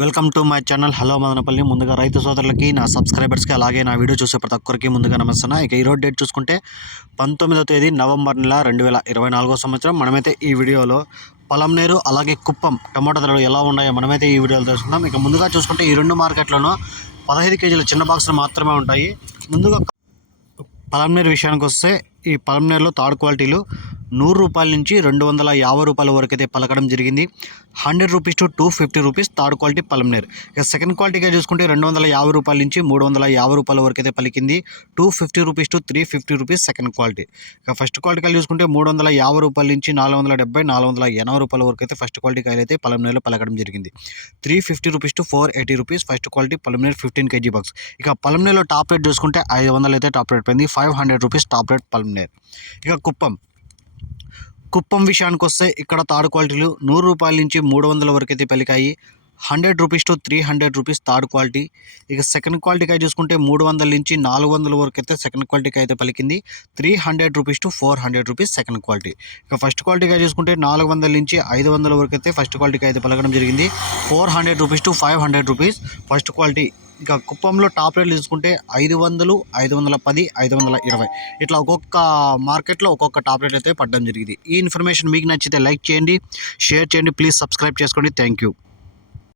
Welcome to my channel. Hello Madanapalle. ముందుగా రైతు సోదరులకి నా సబ్స్క్రైబర్స్కి అలాగే నా వీడియో చూసే ప్రతి ఒక్కరికి ముందుగా నమస్తున్నా ఇక ఈరోజు డేట్ చూసుకుంటే పంతొమ్మిదో తేదీ నవంబర్ నెల రెండు వేల ఇరవై నాలుగో సంవత్సరం. మనమైతే ఈ వీడియోలో పలంనేరు అలాగే కుప్పం టమాటా ధరలు ఎలా ఉన్నాయో మనమైతే ఈ వీడియోలో తెలుసుకుందాం. ఇక ముందుగా చూసుకుంటే ఈ రెండు మార్కెట్లోనూ పదహైదు కేజీల చిన్న బాక్సులు మాత్రమే ఉంటాయి. ముందుగా పలంనేరు విషయానికి వస్తే ఈ పలంనేరులో థర్డ్ క్వాలిటీలు నూరు రూపాయల నుంచి రెండు వందల యాభై రూపాయల వరకు అయితే పలకడం జరిగింది. Hundred rupees to two fifty rupees third quality Palamaner ఇక సెకండ్ క్వాలిటీగా చూసుకుంటే రెండు వందల యాభై రూపాయల నుంచి మూడు వందల యాభై రూపాయల వరకు అయితే పలికింది. Two fifty rupees to three fifty rupees second quality. ఇక ఫస్ట్ క్వాలిటీ కాయలు చూసుకుంటే మూడు వందల యాభై రూపాయల నుంచి నాలుగు వందల డెబ్బై నాలుగు వందల ఎనభై రూపాయల వరకు అయితే ఫస్ట్ క్వాలిటీ కాయలు అయితే పలంనేరులో పలకడం జరిగింది. Three fifty rupees to four eighty rupees first quality Palamaner fifteen KG box. ఇక పలంనేరులో టాప్ రేట్ చూసుకుంటే ఐదు వందలు అయితే టాప్ రేట్ పోయింది. Five hundred rupees top rate Palamaner ఇక కుప్పం. కుప్పం విషయానికి వస్తే ఇక్కడ థర్డ్ క్వాలిటీలు నూరు రూపాయల నుంచి మూడు వందల వరకు అయితే పలికాయి hundred rupees to three hundred rupees third quality. ఇక సెకండ్ క్వాలిటీకి అయితే చూసుకుంటే మూడు వందల నుంచి నాలుగు వందల వరకు అయితే సెకండ్ క్వాలిటీకి అయితే పలికింది. Three hundred rupees to four hundred rupees second quality. ఇక ఫస్ట్ క్వాలిటీకి అయితే చూసుకుంటే నాలుగు వందల నుంచి ఐదు వందల వరకు అయితే ఫస్ట్ క్వాలిటీకి అయితే పలకడం జరిగింది. Four hundred rupees to five hundred rupees first quality. ఇక కుప్పంలో టాప్ రేట్లు తీసుకుంటే ఐదు వందలు ఐదు వందల పది ఐదు వందల ఇరవై. ఇట్లా ఒక్కొక్క మార్కెట్లో ఒక్కొక్క టాప్ రేట్ అయితే పడడం జరిగింది. ఈ ఇన్ఫర్మేషన్ మీకు నచ్చితే లైక్ చేయండి షేర్ చేయండి ప్లీజ్ సబ్స్క్రైబ్ చేసుకోండి. Thank you.